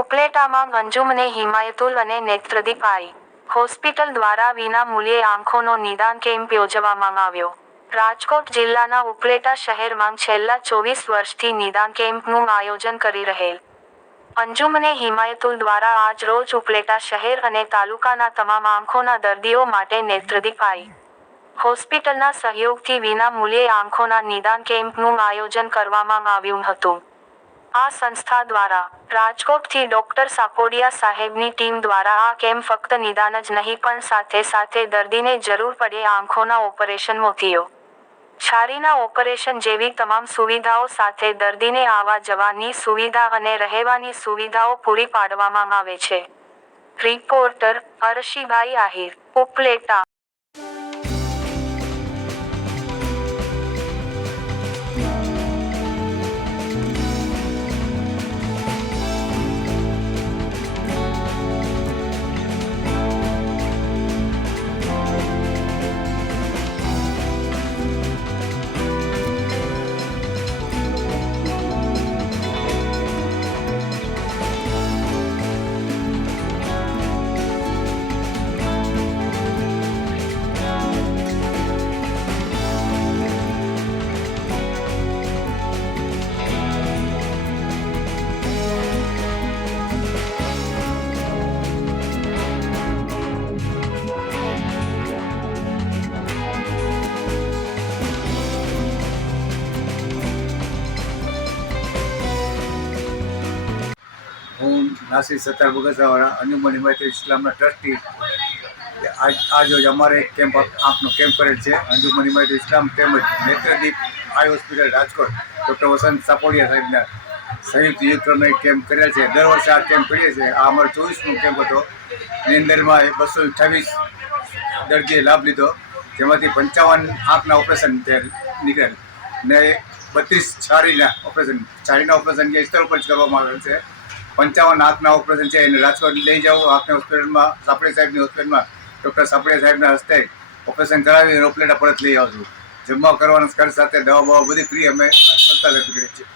ઉપલેટામાં અંજુમને હિમાયતુલ અને નેત્રદીપ આઈ હોસ્પિટલ દ્વારા વિના મૂલ્યે આંખોનો નિદાન કેમ્પ યોજવામાં આવ્યો. રાજકોટ જિલ્લાના ઉપલેટા શહેરમાં છેલ્લા 24 વર્ષથી નિદાન કેમ્પનું આયોજન કરી રહેલ અંજુમને હિમાયતુલ દ્વારા આજ રોજ ઉપલેટા શહેર અને તાલુકાના તમામ આંખોના દર્દીઓ માટે નેત્રદીપ આઈ હોસ્પિટલના સહયોગથી વિના મૂલ્યે આંખોના નિદાન કેમ્પનું આયોજન કરવામાં આવ્યું હતું. આ સંસ્થા દ્વારા રાજકોટથી ડોક્ટર સાકોડિયા સાહેબની ટીમ દ્વારા આ કેમ્પ ફક્ત નિદાન જ નહીં પણ સાથે સાથે દર્દીને જરૂર પડે આંખોના ઓપરેશન, મોતિયો, છારીના ઓપરેશન જેવી તમામ સુવિધાઓ સાથે દર્દીને આવવા જવાની સુવિધા અને રહેવાની સુવિધાઓ પૂરી પાડવામાં આવે છે. રિપોર્ટર હર્ષિભાઈ આહિર, ઉપલેટા. હું નાસિર સત્તાર બગસરાવાળા અંજુમન હિમાયતુલ ઇસ્લામના ટ્રસ્ટી. આજ રોજ અમારે એક કેમ્પ, આંખનો કેમ્પ કરેલ છે. અંજુમન હિમાયતુલ ઇસ્લામ તેમજ નેત્રદીપ આઈ હોસ્પિટલ રાજકોટ ડૉક્ટર વસંત સાકોડિયા સાહેબના સંયુક્ત યુક્તનો એક કેમ્પ કરેલ છે. દર વર્ષે આ કેમ્પ કરીએ છીએ. આ અમારો 24મો કેમ્પ હતો. એની અંદરમાં 228 દર્દીએ લાભ લીધો, જેમાંથી 55 આંખના ઓપરેશન નીકળેલ ને 32 છારીના ઓપરેશન જે સ્તર ઉપર જ કરવામાં આવેલ છે. 55 આંખના ઓપરેશન છે એને રાજકોટ લઈ જવું. આંખના હોસ્પિટલમાં સાપડિયા સાહેબની હોસ્પિટલમાં ડૉક્ટર સાપડિયા સાહેબના હસ્તે ઓપરેશન કરાવી ઉપલેટા પરત લઈ આવશું. જમા કરવાના ખર્ચ સાથે દવા બધી ફ્રી અમે સંસ્થા કરીએ છીએ.